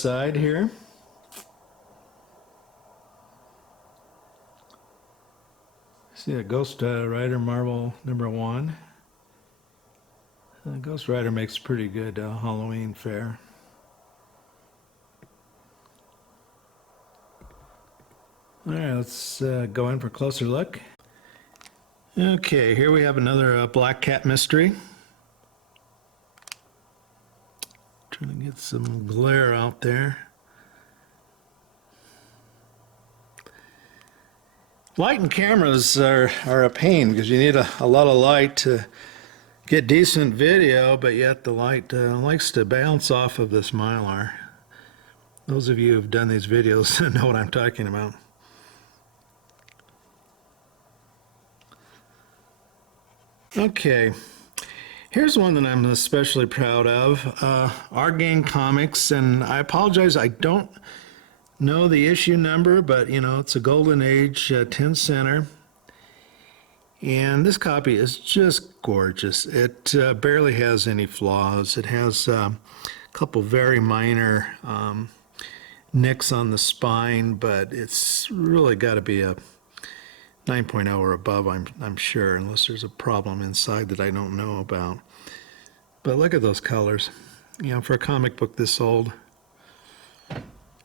side here. See a Ghost Rider Marvel #1. Ghost Rider makes pretty good Halloween fare. Alright, let's go in for a closer look. Okay, here we have another Black Cat mystery. Trying to get some glare out there. Light and cameras are a pain because you need a lot of light to get decent video, but yet the light likes to bounce off of this Mylar. Those of you who've done these videos know what I'm talking about. Okay, here's one that I'm especially proud of. Our Gang Comics, and I apologize, I don't know the issue number, but you know, it's a Golden Age 10 center. And this copy is just gorgeous. It barely has any flaws. It has a couple very minor nicks on the spine, but it's really got to be a 9.0 or above, I'm sure, unless there's a problem inside that I don't know about. But look at those colors. You know, for a comic book this old.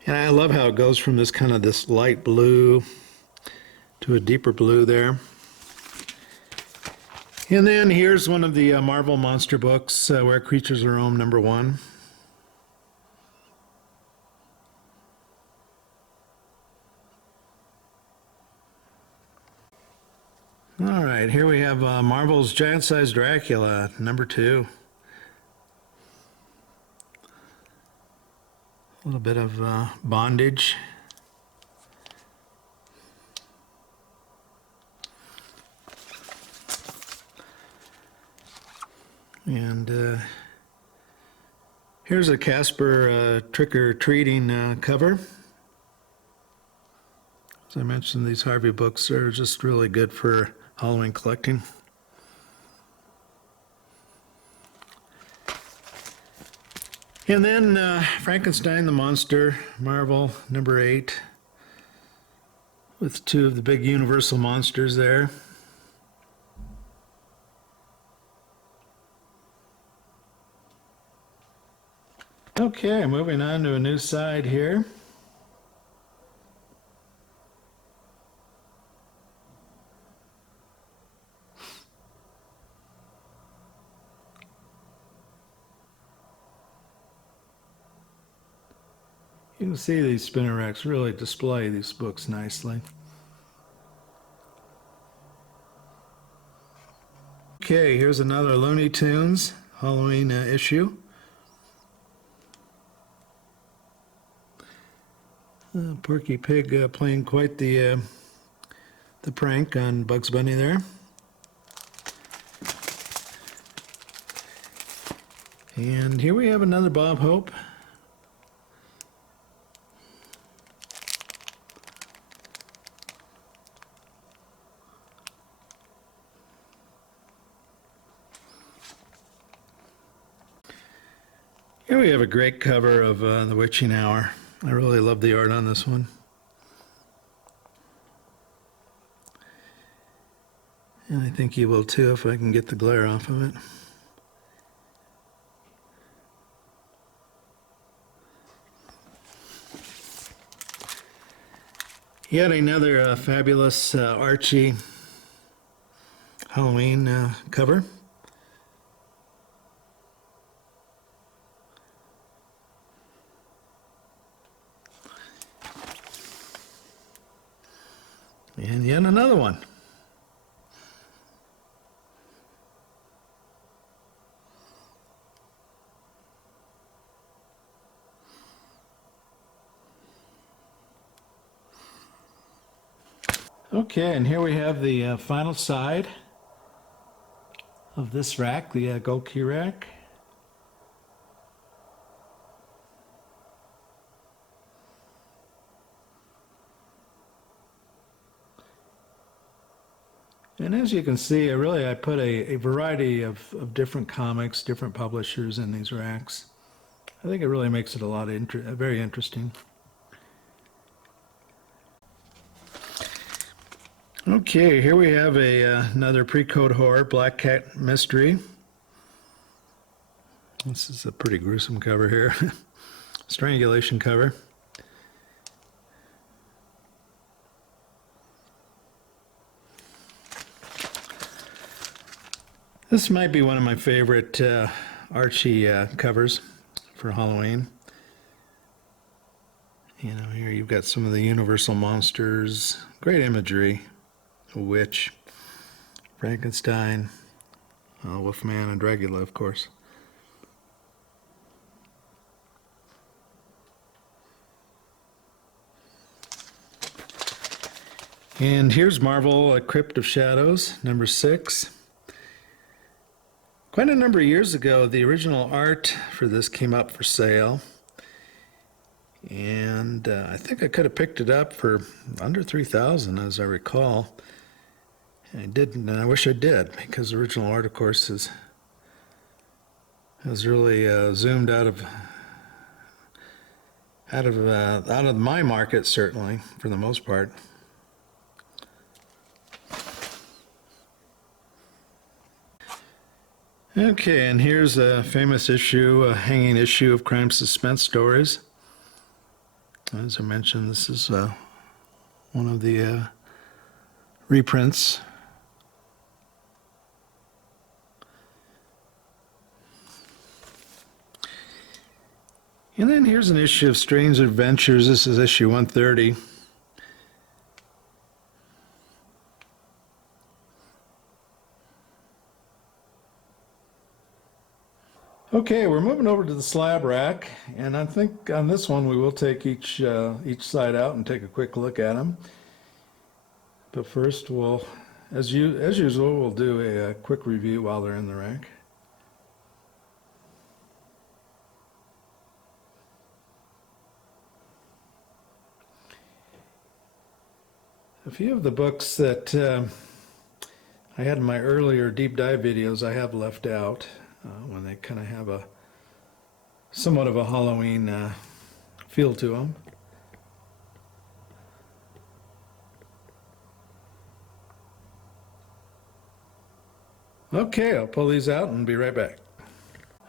And I love how it goes from this light blue to a deeper blue there. And then here's one of the Marvel monster books, Where Creatures Roam #1. All right, here we have Marvel's Giant-Sized Dracula #2. A little bit of bondage. And here's a Casper trick-or-treating cover. As I mentioned, these Harvey books are just really good for Halloween collecting. And then Frankenstein the Monster, Marvel #8, with two of the big Universal monsters there. Okay, moving on to a new side here. You can see these spinner racks really display these books nicely. Okay, here's another Looney Tunes Halloween issue. Porky Pig playing quite the prank on Bugs Bunny there. And here we have another Bob Hope. Here we have a great cover of The Witching Hour. I really love the art on this one. And I think you will too if I can get the glare off of it. Yet another fabulous Archie Halloween cover. And yet another one. Okay, and here we have the final side of this rack, the gold key rack. And as you can see, I put a variety of different comics, different publishers in these racks. I think it really makes it a lot of very interesting. Okay, here we have another pre-code horror, Black Cat Mystery. This is a pretty gruesome cover here. Strangulation cover. This might be one of my favorite Archie covers for Halloween. You know, here you've got some of the Universal monsters. Great imagery. A witch, Frankenstein, Wolfman, and Dracula, of course. And here's Marvel, Crypt of Shadows, number 6. Quite a number of years ago, the original art for this came up for sale. And I think I could have picked it up for under $3,000, as I recall. I didn't, and I wish I did, because the original art, of course, has really zoomed out of my market, certainly, for the most part. Okay, and here's a famous issue, a hanging issue of Crime Suspense Stories. As I mentioned, this is one of the reprints. And then here's an issue of Strange Adventures. This is issue 130. Okay, we're moving over to the slab rack, and I think on this one we will take each side out and take a quick look at them. But first, we'll, as usual, we'll do a quick review while they're in the rack. A few of the books that I had in my earlier deep dive videos I have left out when they kind of have a somewhat of a Halloween feel to them. Okay, I'll pull these out and be right back.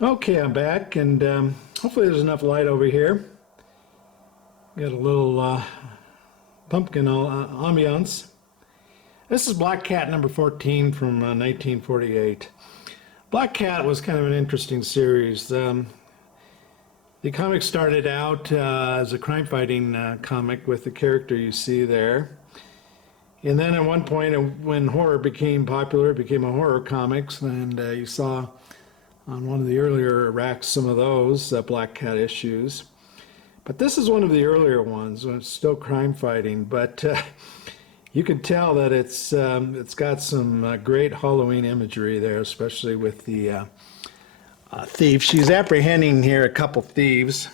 Okay, I'm back, and hopefully there's enough light over here. Got a little pumpkin ambiance. This is Black Cat number 14 from 1948. Black Cat was kind of an interesting series. The comic started out as a crime-fighting comic with the character you see there. And then at one point, when horror became popular, it became a horror comics, and you saw on one of the earlier racks some of those Black Cat issues. But this is one of the earlier ones when it's still crime-fighting, but you can tell that it's got some great Halloween imagery there, especially with the thief. She's apprehending here a couple thieves,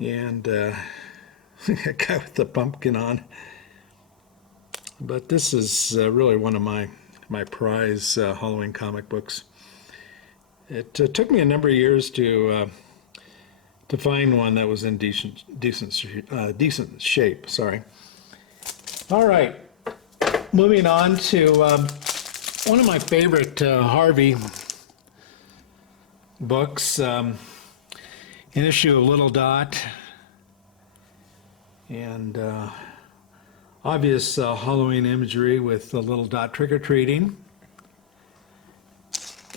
and a guy with the pumpkin on. But this is really one of my prize Halloween comic books. It took me a number of years to find one that was in decent shape. Sorry. All right, moving on to one of my favorite Harvey books, an issue of Little Dot, and obvious Halloween imagery with the Little Dot trick-or-treating.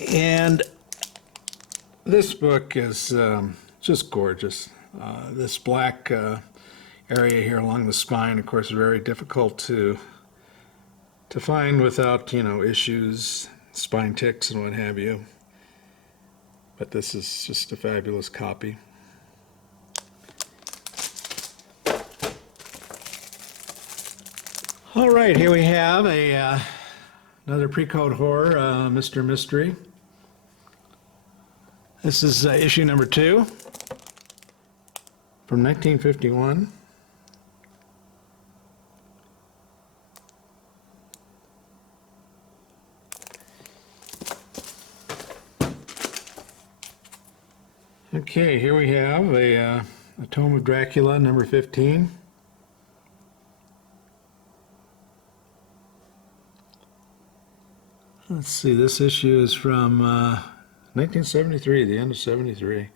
And this book is just gorgeous. This black area here along the spine, of course, is very difficult to find without, issues, spine ticks and what have you. But this is just a fabulous copy. All right, here we have another pre-code horror, Mr. Mystery. This is issue number 2 from 1951. Okay, here we have a Tomb of Dracula, number 15. Let's see, this issue is from 1973, the end of 73.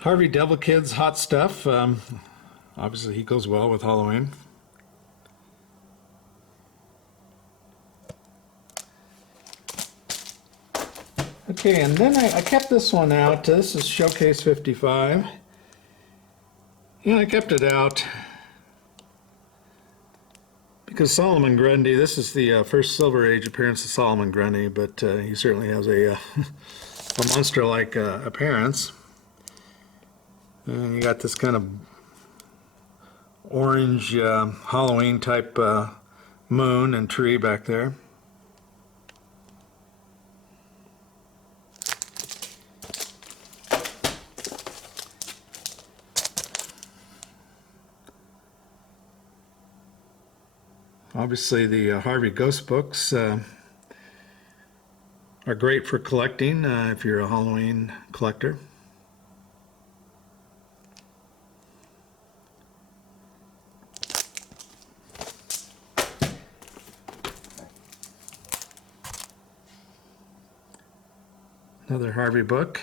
Harvey Devil Kid's Hot Stuff. Obviously, he goes well with Halloween. Okay, and then I kept this one out. This is Showcase 55. Yeah, I kept it out because Solomon Grundy, this is the first Silver Age appearance of Solomon Grundy, but he certainly has a monster-like appearance. And you got this kind of orange Halloween type moon and tree back there. Obviously the Harvey Ghost books are great for collecting if you're a Halloween collector. Another Harvey book.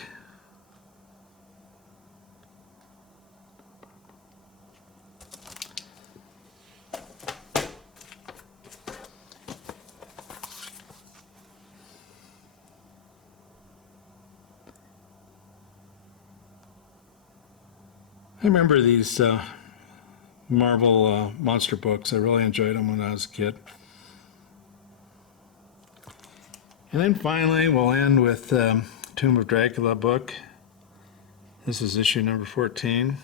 I remember these Marvel monster books. I really enjoyed them when I was a kid. And then finally, we'll end with Tomb of Dracula book. This is issue number 14.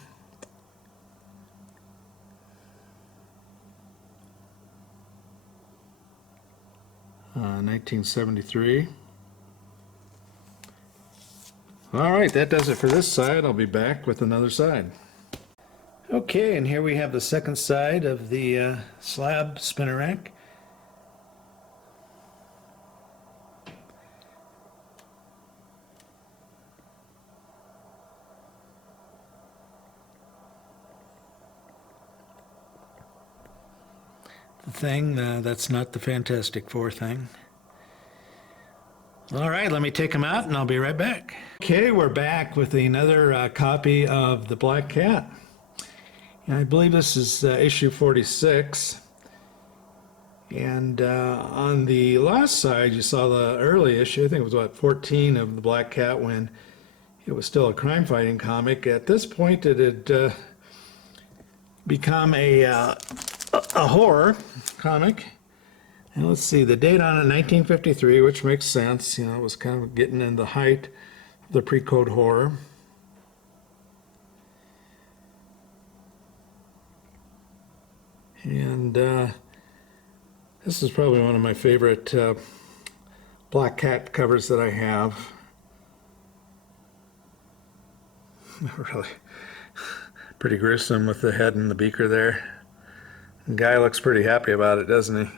Uh, 1973. All right, that does it for this side. I'll be back with another side. Okay, and here we have the second side of the slab spinner rack. The thing, that's not the Fantastic Four thing. All right, let me take them out and I'll be right back. Okay, we're back with another copy of The Black Cat. And I believe this is issue 46. And on the last side, you saw the early issue. I think it was, what, 14 of The Black Cat when it was still a crime-fighting comic. At this point, it had become a horror comic. And let's see, the date on it, 1953, which makes sense. You know, it was kind of getting in the height of the pre-code horror. And this is probably one of my favorite Black Cat covers that I have. Really pretty gruesome with the head and the beaker there. The guy looks pretty happy about it, doesn't he?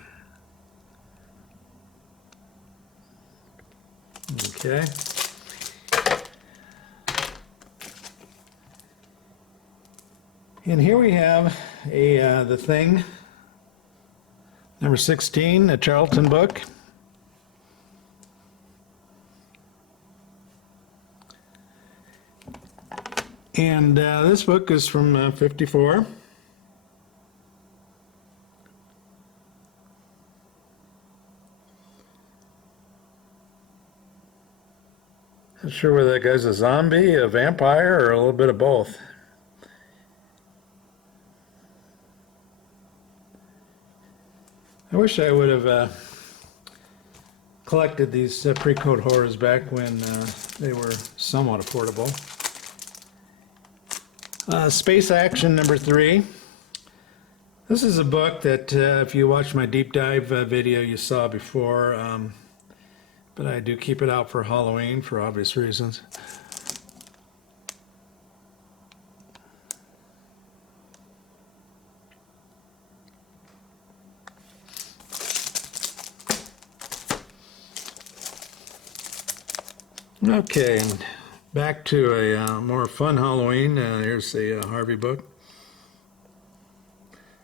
Okay. And here we have The Thing, number 16, a Charlton book. And this book is from 54. Not sure whether that guy's a zombie, a vampire, or a little bit of both. I wish I would have collected these pre-code horrors back when they were somewhat affordable. Space Action number 3. This is a book that if you watch my deep dive video you saw before, but I do keep it out for Halloween for obvious reasons. Okay, and back to a more fun Halloween. Here's a Harvey book.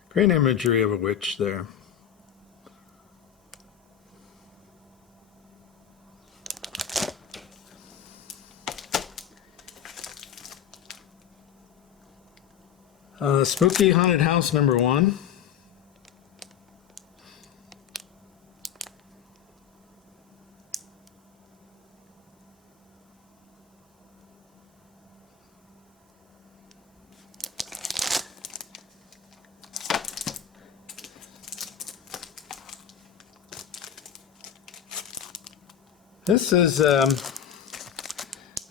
Great imagery of a witch there. Spooky Haunted House #1.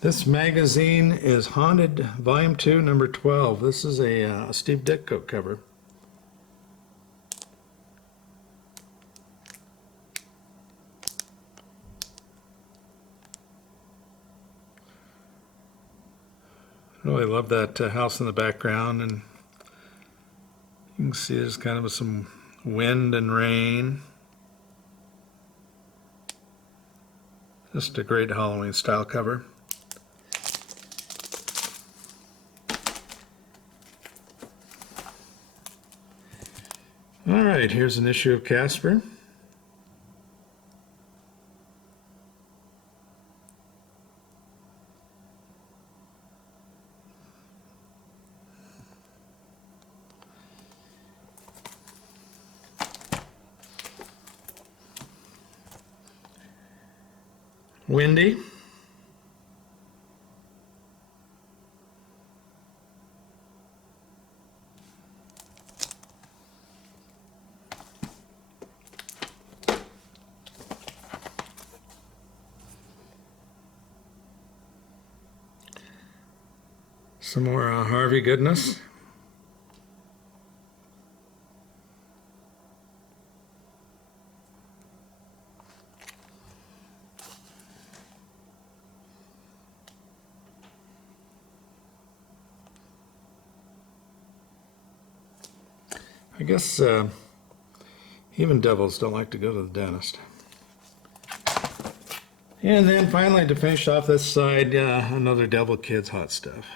This magazine is Haunted Volume 2, number 12. This is a Steve Ditko cover. Really love that house in the background, and you can see there's kind of some wind and rain. Just a great Halloween style cover. All right, here's an issue of Casper. Windy. Some more Harvey goodness. I guess even devils don't like to go to the dentist. And then finally, to finish off this side, another Devil Kids hot stuff.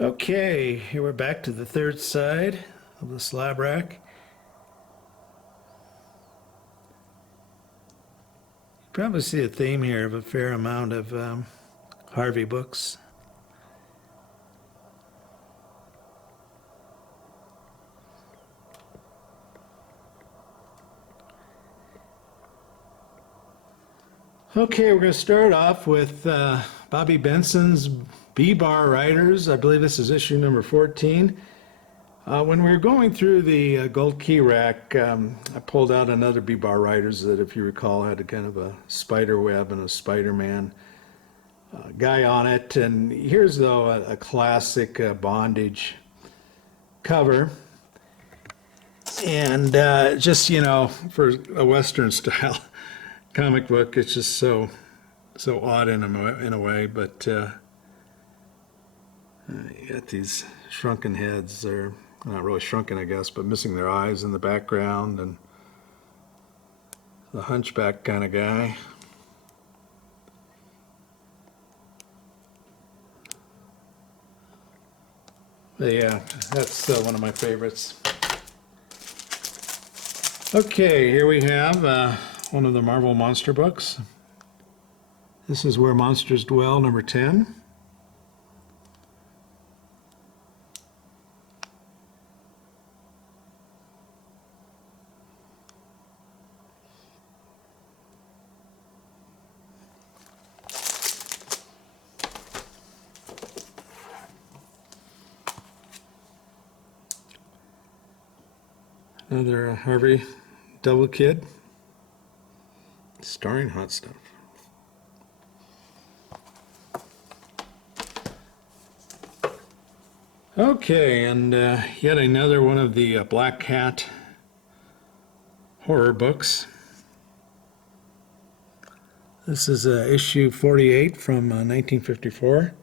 Okay, here we're back to the third side of the slab rack. You probably see a theme here of a fair amount of Harvey books. Okay, we're going to start off with Bobby Benson's B-Bar Writers. I believe this is issue number 14. When we were going through the gold key rack, I pulled out another B-Bar Writers that, if you recall, had a kind of a spider web and a Spider-Man guy on it. And here's, though, a classic bondage cover. And just, you know, for a Western style comic book, it's just so odd in a way, but you got these shrunken heads. They're not really shrunken, I guess, but missing their eyes in the background, and the hunchback kind of guy. But yeah, that's one of my favorites. Okay, here we have one of the Marvel monster books. This is Where Monsters Dwell, number 10. Another Harvey Devil Kid, starring Hot Stuff. Okay, and yet another one of the Black Cat horror books. This is issue 48 from 1954.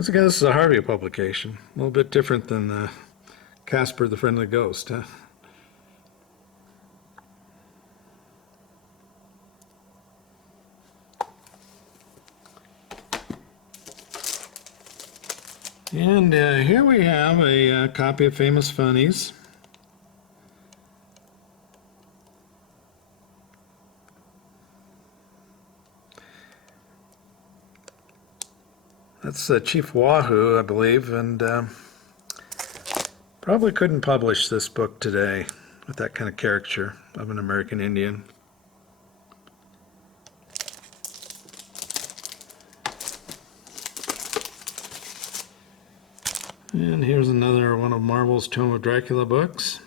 Once again, this is a Harvey publication. A little bit different than Casper the Friendly Ghost, huh? And here we have a copy of Famous Funnies. That's Chief Wahoo, I believe, and probably couldn't publish this book today with that kind of caricature of an American Indian. And here's another one of Marvel's Tomb of Dracula books.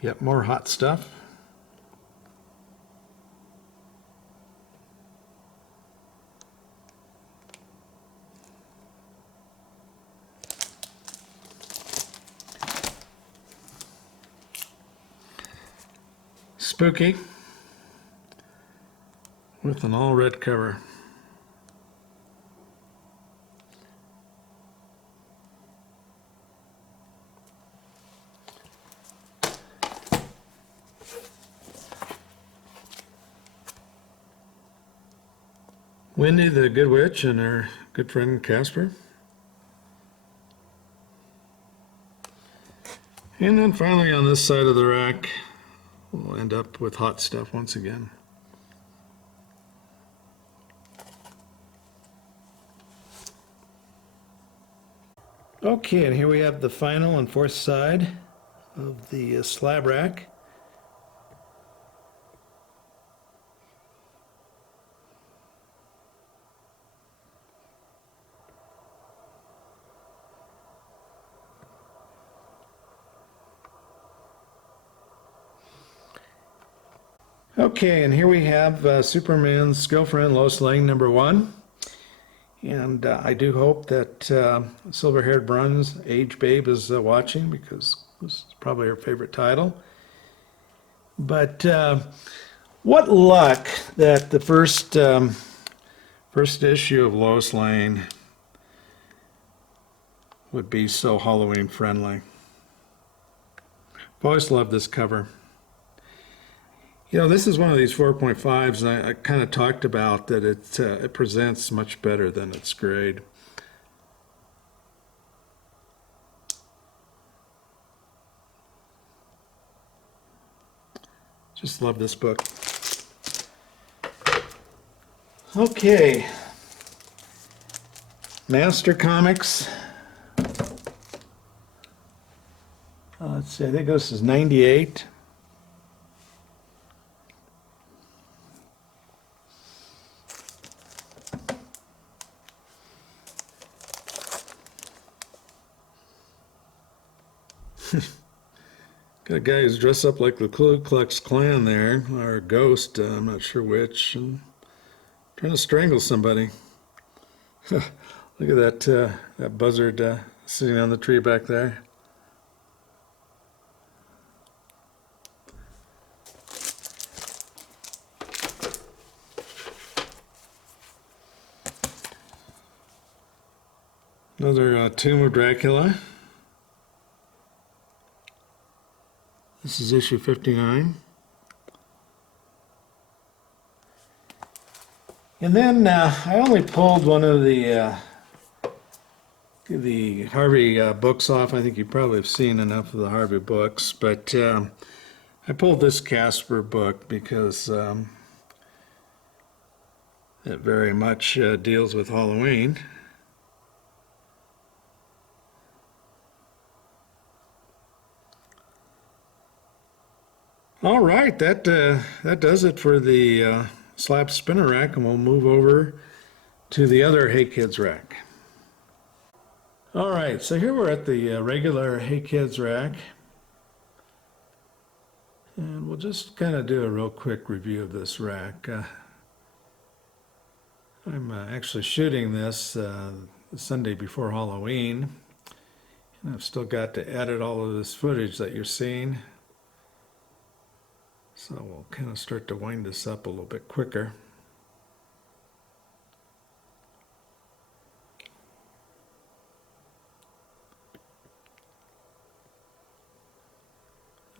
Yep, more hot stuff. Spooky, with an all red cover. Wendy the Good Witch and her good friend Casper. And then finally on this side of the rack, we'll end up with hot stuff once again. Okay, and here we have the final and fourth side of the slab rack. Okay, and here we have Superman's girlfriend, Lois Lane, #1. And I do hope that Silver-Haired Bronze Age Babe is watching, because this is probably her favorite title. But what luck that the first issue of Lois Lane would be so Halloween friendly. I've always loved this cover. You know, this is one of these 4.5s, and I kind of talked about that it presents much better than its grade. Just love this book. Okay. Master Comics. Let's see, I think this is 98. Got a guy who's dressed up like the Ku Klux Klan there, or a ghost, I'm not sure which, and trying to strangle somebody. Look at that buzzard sitting on the tree back there. Another Tomb of Dracula. This is issue 59. And then I only pulled one of the Harvey books off. I think you probably have seen enough of the Harvey books, but I pulled this Casper book because it very much deals with Halloween. All right, that does it for the slab spinner rack, and we'll move over to the other Hey Kids rack. All right, so here we're at the regular Hey Kids rack, and we'll just kind of do a real quick review of this rack. I'm actually shooting this the Sunday before Halloween. And I've still got to edit all of this footage that you're seeing. So we'll kind of start to wind this up a little bit quicker.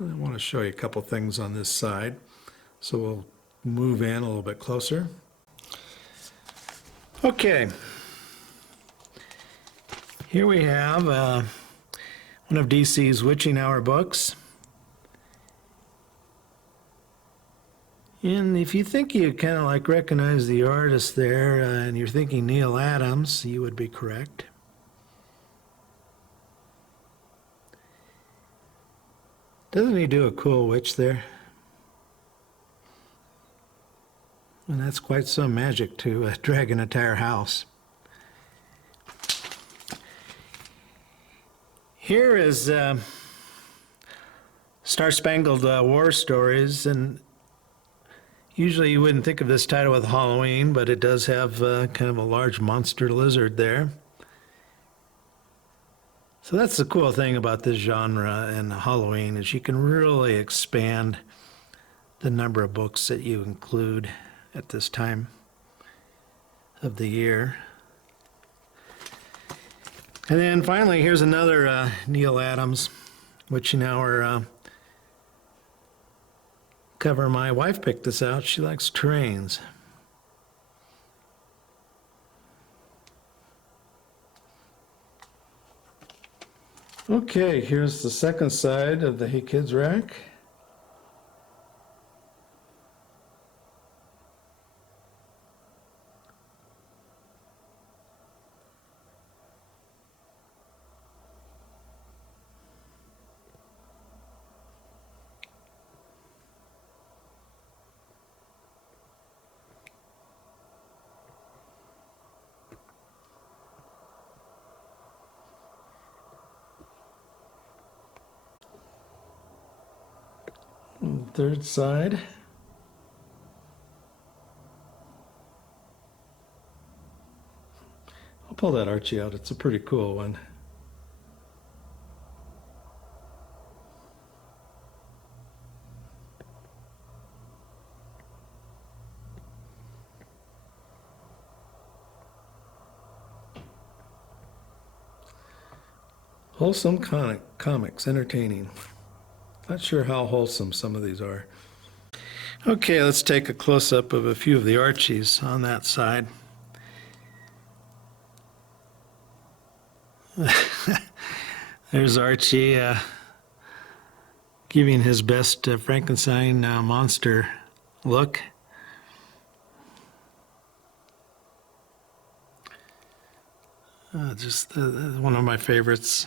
I want to show you a couple things on this side. So we'll move in a little bit closer. Okay. Here we have one of DC's Witching Hour books. And if you think you kind of like recognize the artist there, and you're thinking Neil Adams, you would be correct. Doesn't he do a cool witch there? And that's quite some magic to drag an entire house. Here is Star-Spangled War Stories, and usually you wouldn't think of this title with Halloween, but it does have kind of a large monster lizard there. So that's the cool thing about this genre and Halloween, is you can really expand the number of books that you include at this time of the year. And then finally, here's another Neil Adams Witching Hour cover. My wife picked this out. She likes trains. Okay, here's the second side of the Hey Kids rack. Third side. I'll pull that Archie out. It's a pretty cool one. Wholesome comics, entertaining. Not sure how wholesome some of these are. Okay, let's take a close-up of a few of the Archies on that side. There's Archie giving his best Frankenstein monster look. Just one of my favorites.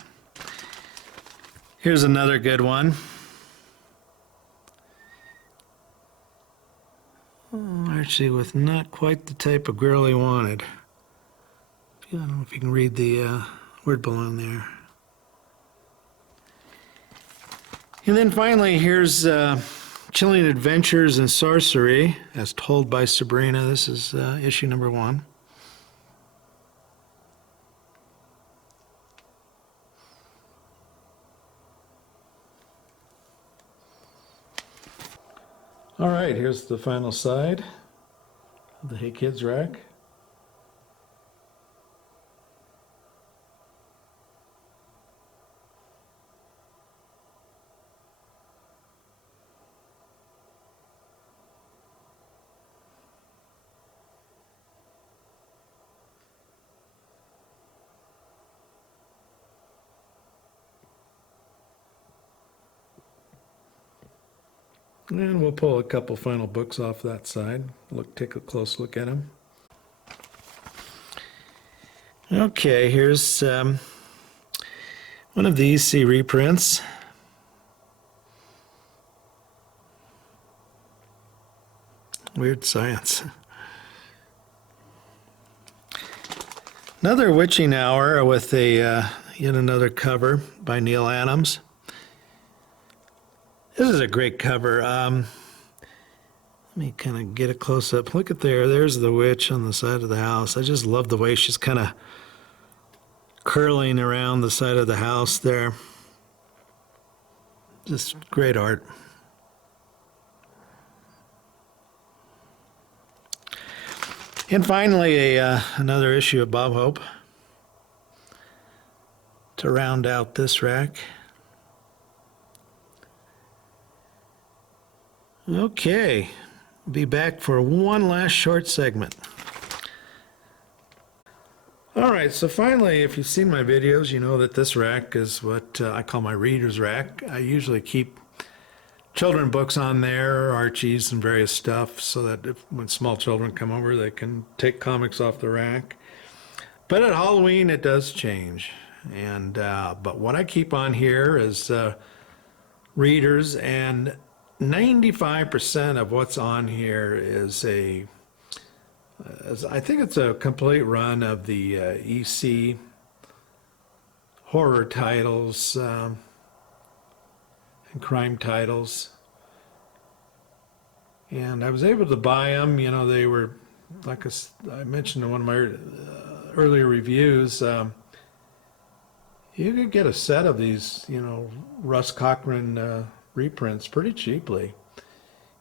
Here's another good one. Archie with not quite the type of girl he wanted. I don't know if you can read the word balloon there. And then finally, here's Chilling Adventures in Sorcery, as told by Sabrina. This is issue number 1. All right, here's the final side of the Hey Kids rack. And we'll pull a couple final books off that side. Take a close look at them. Okay, here's one of the EC reprints. Weird Science. Another Witching Hour with a yet another cover by Neil Adams. This is a great cover. Let me kind of get a close-up. Look at there. There's the witch on the side of the house. I just love the way she's kind of curling around the side of the house there. Just great art. And finally, another issue of Bob Hope to round out this rack. Okay, be back for one last short segment. All right, so finally, if you've seen my videos, you know that this rack is what I call my reader's rack. I usually keep children books on there, Archies and various stuff, so that when small children come over, they can take comics off the rack. But at Halloween, it does change. And but what I keep on here is readers, and 95% of what's on here is I think it's a complete run of the EC horror titles and crime titles. And I was able to buy them. You know, they were, like I mentioned in one of my earlier reviews, you could get a set of these, you know, Russ Cochran reprints pretty cheaply.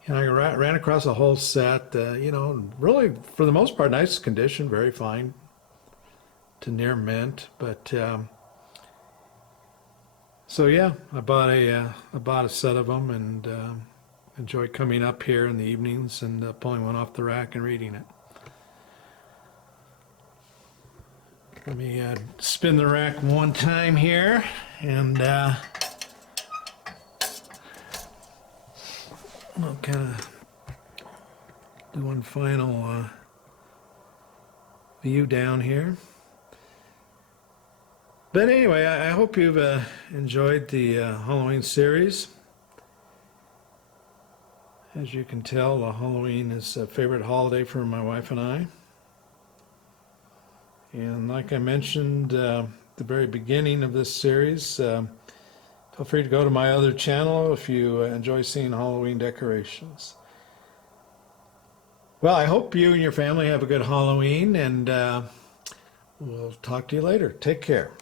And I ran across a whole set, you know, really, for the most part, nice condition, very fine to near mint. But so yeah, I bought a set of them, and enjoy coming up here in the evenings and pulling one off the rack and reading it. Let me spin the rack one time here, and I'll kind of do one final view down here. But anyway, I hope you've enjoyed the Halloween series. As you can tell, Halloween is a favorite holiday for my wife and I. And like I mentioned at the very beginning of this series, feel free to go to my other channel if you enjoy seeing Halloween decorations. Well, I hope you and your family have a good Halloween, and we'll talk to you later. Take care.